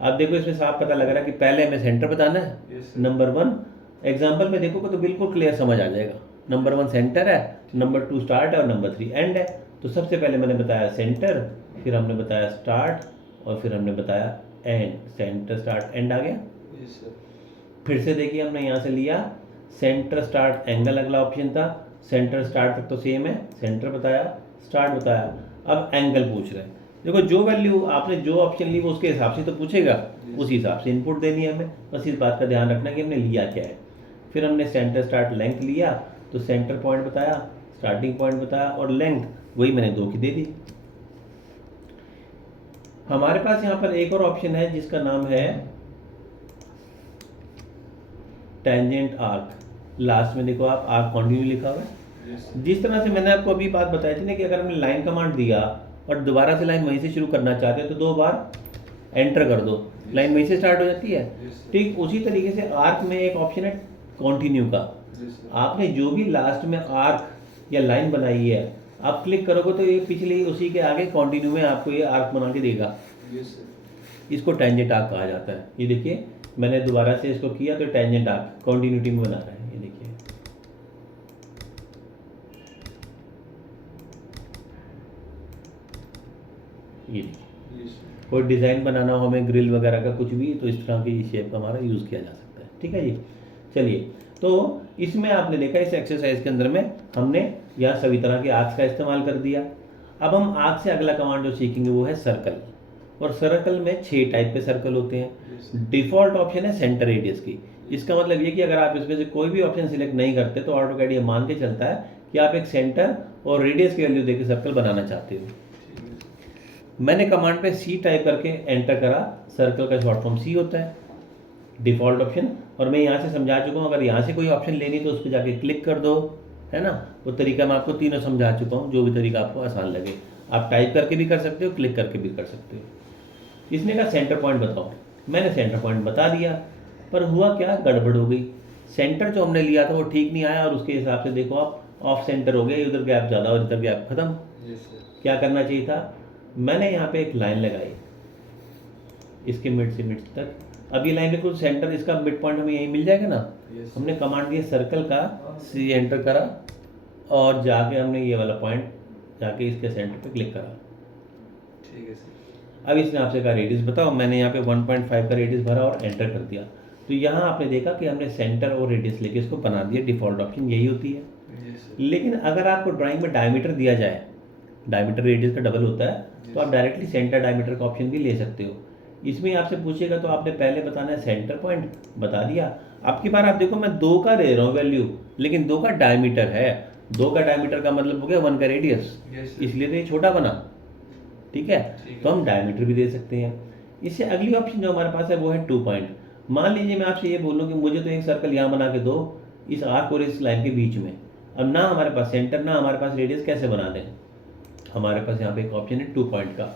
अब देखो इसमें साफ पता लग रहा है कि पहले हमें सेंटर बताना है, नंबर 1। एग्जाम्पल में देखोगे तो बिल्कुल क्लियर समझ आ जाएगा, नंबर 1 सेंटर है, नंबर 2 स्टार्ट है और नंबर 3 एंड है। तो सबसे पहले मैंने बताया सेंटर, फिर हमने बताया स्टार्ट और फिर हमने बताया एंड, सेंटर स्टार्ट एंड आ गया। फिर से देखिए हमने यहाँ से लिया सेंटर स्टार्ट एंगल, अगला ऑप्शन था, सेंटर स्टार्ट तक तो सेम है, सेंटर बताया, स्टार्ट बताया, अब एंगल पूछ रहे हैं। देखो जो वैल्यू आपने जो ऑप्शन ली वो उसके हिसाब से तो पूछेगा, उस हिसाब से इनपुट देनी है हमें, बस इस बात का ध्यान रखना कि हमने लिया क्या है। फिर हमने सेंटर स्टार्ट लेंथ लिया, तो सेंटर पॉइंट बताया, स्टार्टिंग पॉइंट बताया और लेंथ वही मैंने 2 की दे दी। हमारे पास यहाँ पर एक और ऑप्शन है जिसका नाम है टेंजेंट आर्क। लास्ट में देखो आप आर्क कंटिन्यू लिखा हुआ है। जिस तरह से मैंने आपको अभी बात बताई थी ना कि अगर हमने लाइन कमांड दिया और दोबारा से लाइन वहीं से शुरू करना चाहते हो तो 2 बार एंटर कर दो, लाइन वहीं से स्टार्ट हो जाती है। ठीक उसी तरीके से आर्क में एक ऑप्शन है कंटिन्यू का। आपने जो भी लास्ट में आर्क या लाइन बनाई है आप क्लिक करोगे तो ये पिछली उसी के आगे कंटिन्यू में आपको ये आर्क बना के देगा। इसको टेंजेंट आर्क कहा जाता है। ये देखिए मैंने दोबारा से इसको किया तो टेंजेंट आर्क कंटिन्यूटी में बना रहा है, ये देखिए। ये देखिए कोई डिज़ाइन बनाना हो हमें ग्रिल वगैरह का कुछ भी, तो इस तरह की शेप का हमारा यूज़ किया जा सकता है, ठीक है जी। चलिए तो इसमें आपने देखा इस एक्सरसाइज के अंदर में हमने यहाँ सभी तरह के आर्क्स का इस्तेमाल कर दिया। अब हम आर्क से अगला कमांड जो सीखेंगे वो है सर्कल। और सर्कल में 6 टाइप के सर्कल होते हैं। डिफ़ॉल्ट ऑप्शन है सेंटर रेडियस की। इसका मतलब ये कि अगर आप इसमें से कोई भी ऑप्शन सिलेक्ट नहीं करते तो ऑटोकैड ये मान के चलता है कि आप एक सेंटर और रेडियस की वैल्यू देकर सर्कल बनाना चाहते हो। मैंने कमांड पे सी टाइप करके एंटर करा, सर्कल का शॉर्ट फॉर्म सी होता है, डिफ़ॉल्ट ऑप्शन। और मैं यहाँ से समझा चुका हूँ, अगर यहाँ से कोई ऑप्शन लेनी तो उस पर जाके क्लिक कर दो, है ना। वो तरीका मैं आपको तीनों समझा चुका हूँ, जो भी तरीका आपको आसान लगे। आप टाइप करके भी कर सकते हो, क्लिक करके भी कर सकते हो। इसने कहा सेंटर पॉइंट बताओ, मैंने सेंटर पॉइंट बता दिया, पर हुआ क्या, गड़बड़ हो गई। सेंटर जो हमने लिया था वो ठीक नहीं आया और उसके हिसाब से देखो आप ऑफ सेंटर हो गया, इधर गैप ज़्यादा और इधर गैप खत्म। क्या करना चाहिए था, मैंने यहाँ पे एक लाइन लगाई इसके मिड से मिड तक। अब ये लाइन बिल्कुल सेंटर, इसका मिड पॉइंट हमें यहीं मिल जाएगा ना। हमने कमांड दिया सर्कल का सी एंटर करा और जाके हमने ये वाला पॉइंट जाके इसके सेंटर पे क्लिक करा। ठीक है सर। अब इसने आपसे कहा रेडियस बताओ, मैंने यहाँ पे 1.5 का रेडियस भरा और एंटर कर दिया। तो यहाँ आपने देखा कि हमने सेंटर और रेडियस लेके इसको बना दिया। डिफ़ॉल्ट ऑप्शन यही होती है। लेकिन अगर आपको ड्राइंग में डायमीटर दिया जाए, डायमीटर रेडियस का डबल होता है, तो आप डायरेक्टली सेंटर डायमीटर का ऑप्शन भी ले सकते हो। इसमें आपसे पूछेगा तो आपने पहले बताना है सेंटर पॉइंट, बता दिया। अब की बार आप देखो मैं 2 का दे रहा हूँ वैल्यू, लेकिन 2 का डायमीटर है। 2 का डायमीटर का मतलब हो गया 1 का रेडियस, इसलिए तो ये छोटा बना, ठीक है। तो हम डायमीटर भी दे सकते हैं। इससे अगली ऑप्शन जो हमारे पास है वो है 2 पॉइंट। मान लीजिए मैं आपसे ये बोलूँ कि मुझे तो एक सर्कल यहाँ बना के दो इस आर्क और इस लाइन के बीच में। अब ना हमारे पास सेंटर ना हमारे पास रेडियस, कैसे बना दें। हमारे पास यहाँ पे एक ऑप्शन है 2 पॉइंट का।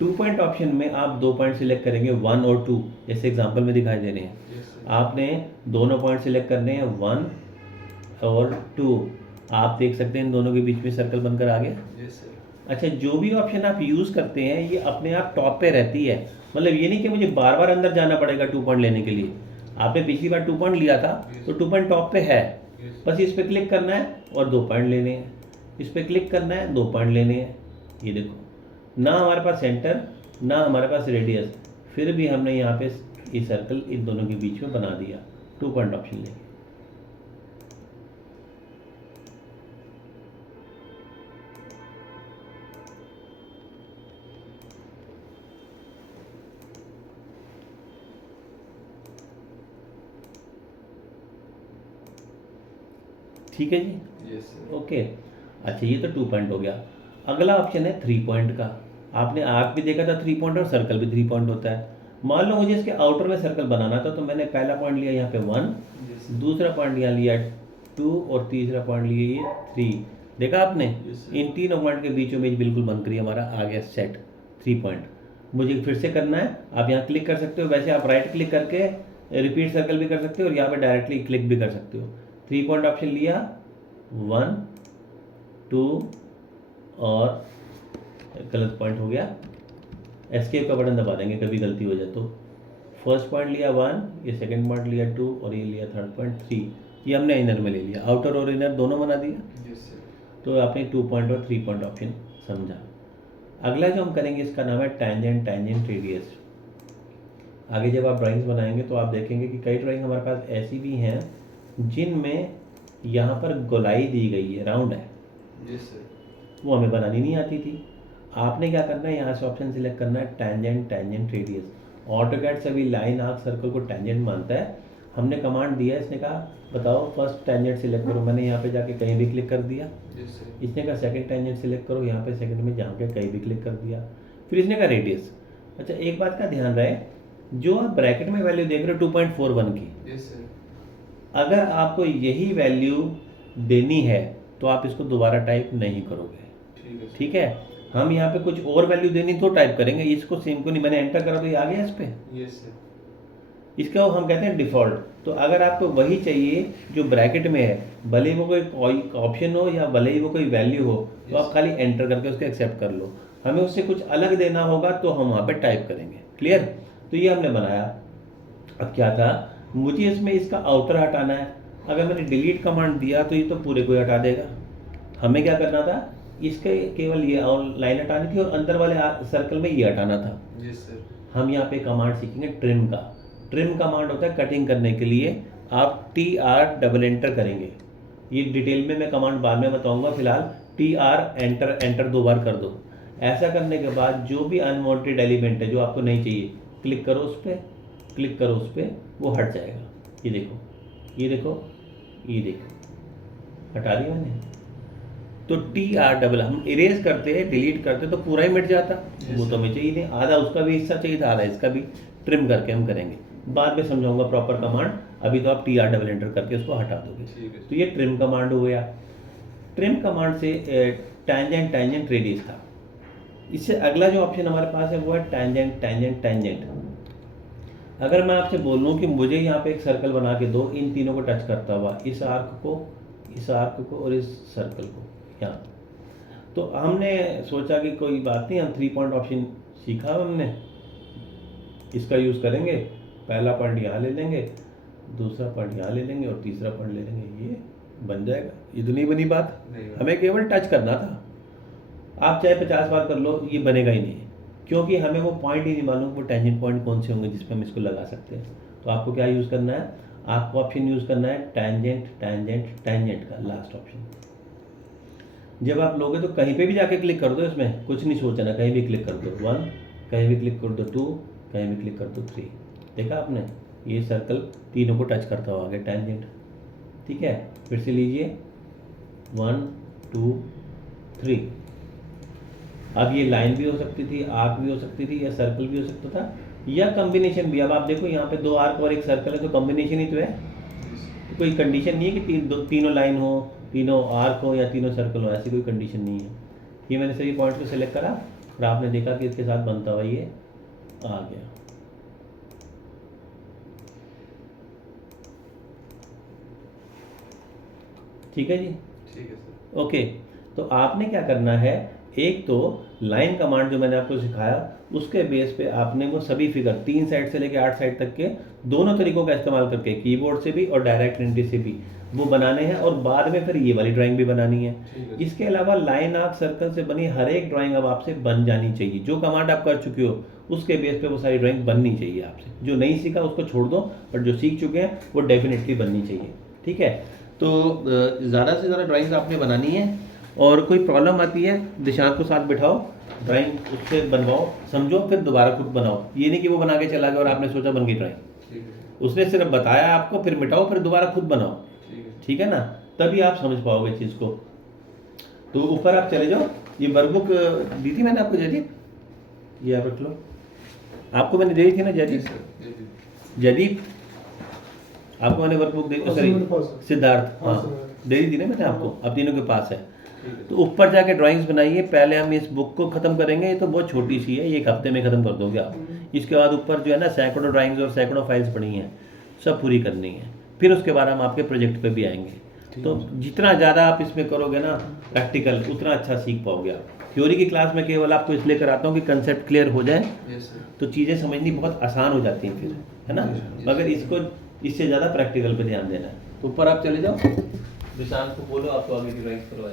2 पॉइंट ऑप्शन में आप 2 पॉइंट सिलेक्ट करेंगे 1 और 2, जैसे एग्जांपल में दिखाई दे रहे हैं। आपने दोनों पॉइंट सिलेक्ट करने हैं 1 और 2। आप देख सकते हैं इन दोनों के बीच में सर्कल बनकर आ गया। अच्छा, जो भी ऑप्शन आप यूज़ करते हैं ये अपने आप टॉप पे रहती है। मतलब ये नहीं कि मुझे बार बार अंदर जाना पड़ेगा 2 पॉइंट लेने के लिए। आपने पिछली बार 2 पॉइंट लिया था तो 2 पॉइंट टॉप पे है, बस इस पर क्लिक करना है और 2 पॉइंट लेने हैं, इस पर क्लिक करना है 2 पॉइंट लेने हैं। ये देखो ना हमारे पास सेंटर ना हमारे पास रेडियस, फिर भी हमने यहाँ पे ये सर्कल इन दोनों के बीच में बना दिया 2 पॉइंट ऑप्शन लेके। ठीक है जी, यस सर। ओके। अच्छा ये तो 2 पॉइंट हो गया। अगला ऑप्शन है 3 पॉइंट का। आपने आर्क भी देखा था 3 पॉइंट और सर्कल भी 3 पॉइंट होता है। मान लो मुझे इसके आउटर में सर्कल बनाना था, तो मैंने पहला पॉइंट लिया यहाँ पे 1, यस दूसरा पॉइंट यहाँ लिया 2 और तीसरा पॉइंट लिया ये 3। देखा आपने, Yes, sir. इन तीनों पॉइंट के बीचों में बिल्कुल बन करिए, हमारा आ गया सेट 3 पॉइंट। मुझे फिर से करना है, आप यहाँ क्लिक कर सकते हो, वैसे आप राइट क्लिक करके रिपीट सर्कल भी कर सकते हो और यहाँ पे डायरेक्टली क्लिक भी कर सकते हो। 3 पॉइंट ऑप्शन लिया, 1 2 और गलत पॉइंट हो गया, एस्केप का बटन दबा देंगे कभी गलती हो जाए तो। फर्स्ट पॉइंट लिया 1, ये सेकंड पॉइंट लिया 2 और ये लिया थर्ड पॉइंट 3। ये हमने इनर में ले लिया, आउटर और इनर दोनों बना दिया। Yes sir. तो आपने 2 पॉइंट और 3 पॉइंट ऑप्शन समझा। अगला जो हम करेंगे इसका नाम है टैंजेंट, टैंजेंट रेडियस। आगे जब आप ड्राइंग्स बनाएंगे तो आप देखेंगे कि कई ड्राइंग हमारे पास ऐसी भी हैं जिनमें यहाँ पर गोलाई दी गई है, राउंड है, यस सर। वो हमें बनानी नहीं आती थी। आपने क्या करना है, यहाँ से ऑप्शन सिलेक्ट करना है टैंजेंट, टैंजेंट रेडियस। ऑटोकैड सभी लाइन आर्क सर्कल को टैंजेंट मानता है। हमने कमांड दिया, इसने कहा बताओ फर्स्ट टैंजेंट सिलेक्ट करो, मैंने यहाँ पे जाके कहीं भी क्लिक कर दिया। Yes sir. इसने कहा सेकंड टैंजेंट सिलेक्ट करो, यहाँ पे सेकंड में जहाँ के कहीं भी क्लिक कर दिया। फिर इसने कहा रेडियस। अच्छा एक बात का ध्यान रहे, जो आप ब्रैकेट में वैल्यू देख रहे हो 2.41 की, यस सर। अगर आपको यही वैल्यू देनी है तो आप इसको दोबारा टाइप नहीं करोगे, ठीक है सर। ठीक है। हम यहाँ पे कुछ और वैल्यू देनी तो टाइप करेंगे, इसको सेम को नहीं, मैंने एंटर करा तो ये आ गया इस पे। Yes sir. इसका हम कहते हैं डिफ़ॉल्ट। तो अगर आपको वही चाहिए जो ब्रैकेट में है, भले ही वो कोई ऑप्शन हो या भले ही वो कोई वैल्यू हो, तो आप खाली एंटर करके उसको एक्सेप्ट कर लो। हमें उससे कुछ अलग देना होगा तो हम वहाँ पे टाइप करेंगे, क्लियर। तो ये हमने बनाया। अब क्या था, मुझे इसमें इसका आउटर हटाना है। अगर मैंने डिलीट कमांड दिया तो ये तो पूरे को ही हटा देगा। हमें क्या करना था, इसके केवल ये लाइन हटानी थी और अंदर वाले सर्कल में ये हटाना था। Yes sir. हम यहाँ पे कमांड सीखेंगे ट्रिम का। ट्रिम कमांड होता है कटिंग करने के लिए, आप TR डबल एंटर करेंगे। ये डिटेल में मैं कमांड बाद में बताऊंगा, फिलहाल TR एंटर, एंटर 2 बार कर दो। ऐसा करने के बाद जो भी अनवांटेड एलिमेंट है जो आपको नहीं चाहिए, क्लिक करो उस पर, क्लिक करो उस पर, वो हट जाएगा। ये देखो, ये देखो, ये देखो, हटा दिया मैंने। तो TR डबल हम इरेज करते हैं, डिलीट करते तो पूरा ही मिट जाता, वो तो हमें चाहिए नहीं। आधा उसका भी हिस्सा चाहिए था, आधा इसका भी। ट्रिम करके हम करेंगे, बाद में समझाऊंगा प्रॉपर कमांड। अभी तो आप TR डबल एंटर करके उसको हटा दोगे। ठीक है। तो ये ट्रिम कमांड हो गया। ट्रिम कमांड से टैंजेंट, टैंजेंट रेडियस था। इससे अगला जो ऑप्शन हमारे पास है वो है टैंजेंट, टैंजेंट, टैंजेंट। अगर मैं आपसे बोलूँ कि मुझे यहाँ पे एक सर्कल बना के दो, इन तीनों को टच करता हुआ, इस आर्क को, इस आर्क को और इस सर्कल को यहाँ, तो हमने सोचा कि कोई बात नहीं, हम 3 पॉइंट ऑप्शन सीखा हमने, इसका यूज़ करेंगे। पहला पॉइंट यहाँ ले लेंगे, दूसरा पॉइंट यहाँ ले लेंगे और तीसरा पॉइंट ले लेंगे, ये बन जाएगा। इतनी बनी बात, नहीं हमें केवल टच करना था। आप चाहे 50 बार कर लो, ये बनेगा ही नहीं, क्योंकि हमें वो पॉइंट ही नहीं मालूम वो टैंजेंट पॉइंट कौन से होंगे जिसपे हम इसको लगा सकते हैं। तो आपको क्या यूज़ करना है, आपको ऑप्शन यूज़ करना है टैंजेंट, टैंजेंट, टैंजेंट का लास्ट ऑप्शन। जब आप लोगे तो कहीं पे भी जाके क्लिक कर दो, इसमें कुछ नहीं सोचना, कहीं भी क्लिक कर दो 1, कहीं भी क्लिक कर दो 2, कहीं भी क्लिक कर दो 3। देखा आपने, ये सर्कल तीनों को टच करता हुआ आ गया टैंजेंट, ठीक है। फिर से लीजिए 1 2 3। अब ये लाइन भी हो सकती थी, आर्क भी हो सकती थी, या सर्कल भी हो सकता था, या कॉम्बिनेशन भी। अब आप देखो यहाँ पे 2 आर्क और एक सर्कल है, तो कॉम्बिनेशन ही तो है। तो कोई कंडीशन नहीं है कि तीनों लाइन हो, तीनों आर्क हो या तीनों सर्कल हो, ऐसी कोई कंडीशन नहीं है। ये मैंने सभी पॉइंट्स को सिलेक्ट करा और आपने देखा कि इसके साथ बनता हुआ ये आ गया। ठीक है जी, ठीक है सर। ओके। तो आपने क्या करना है, एक तो लाइन कमांड जो मैंने आपको सिखाया उसके बेस पे आपने वो सभी फिगर 3 साइड से लेकर 8 साइड तक के दोनों तरीकों का इस्तेमाल करके, कीबोर्ड से भी और डायरेक्ट एंट्री से भी, वो बनाने हैं। और बाद में फिर ये वाली ड्राइंग भी बनानी है। ठीक है। इसके अलावा लाइन आर्क सर्कल से बनी हर एक ड्राइंग अब आपसे बन जानी चाहिए। जो कमांड आप कर चुके हो उसके बेस पे वो सारी ड्राइंग बननी चाहिए आपसे। जो नहीं सीखा उसको छोड़ दो, पर जो सीख चुके हैं वो डेफिनेटली बननी चाहिए, ठीक है। तो ज़्यादा से ज़्यादा ड्राइंग्स आपने बनानी है, और कोई प्रॉब्लम आती है दिशांत को साथ बिठाओ, ड्राइंग उससे बनवाओ, समझो, फिर दोबारा खुद बनाओ। ये नहीं कि वो बना के चला गया और आपने सोचा बन गई ड्राइंग। ठीक है। उसने सिर्फ बताया आपको, फिर मिटाओ, फिर दोबारा खुद बनाओ, ठीक है। ठीक है ना। तभी आप समझ पाओगे चीज़ को। तो ऊपर आप चले जाओ, ये वर्कबुक दी थी मैंने आपको जयदीप, ये आप रख लो, आपको मैंने दे दी थी ना जयदीप, जयदीप आपको मैंने वर्कबुक दे, सॉरी सिद्धार्थ, हाँ दे दी थी ना मैंने आपको, आप तीनों के पास है। तो ऊपर जाके ड्राइंग्स बनाइए, पहले हम इस बुक को ख़त्म करेंगे, ये तो बहुत छोटी सी है, ये एक हफ्ते में ख़त्म कर दोगे आप। इसके बाद ऊपर जो है ना सैकड़ों ड्राइंग्स और सैकड़ों फाइल्स पड़ी हैं, सब पूरी करनी है। फिर उसके बाद हम आपके प्रोजेक्ट पे भी आएंगे। तो जितना ज़्यादा आप इसमें करोगे ना प्रैक्टिकल, उतना अच्छा सीख पाओगे आप। थ्योरी की क्लास में केवल आपको इसलिए कराता हूँ कि कंसेप्ट क्लियर हो जाए, तो चीज़ें समझनी बहुत आसान हो जाती हैं फिर, है ना। मगर इसको इससे ज़्यादा प्रैक्टिकल पे ध्यान देना है। तो ऊपर आप चले जाओ, विशाल को बोलो आपको आगे की ड्राइंग्स करवाए।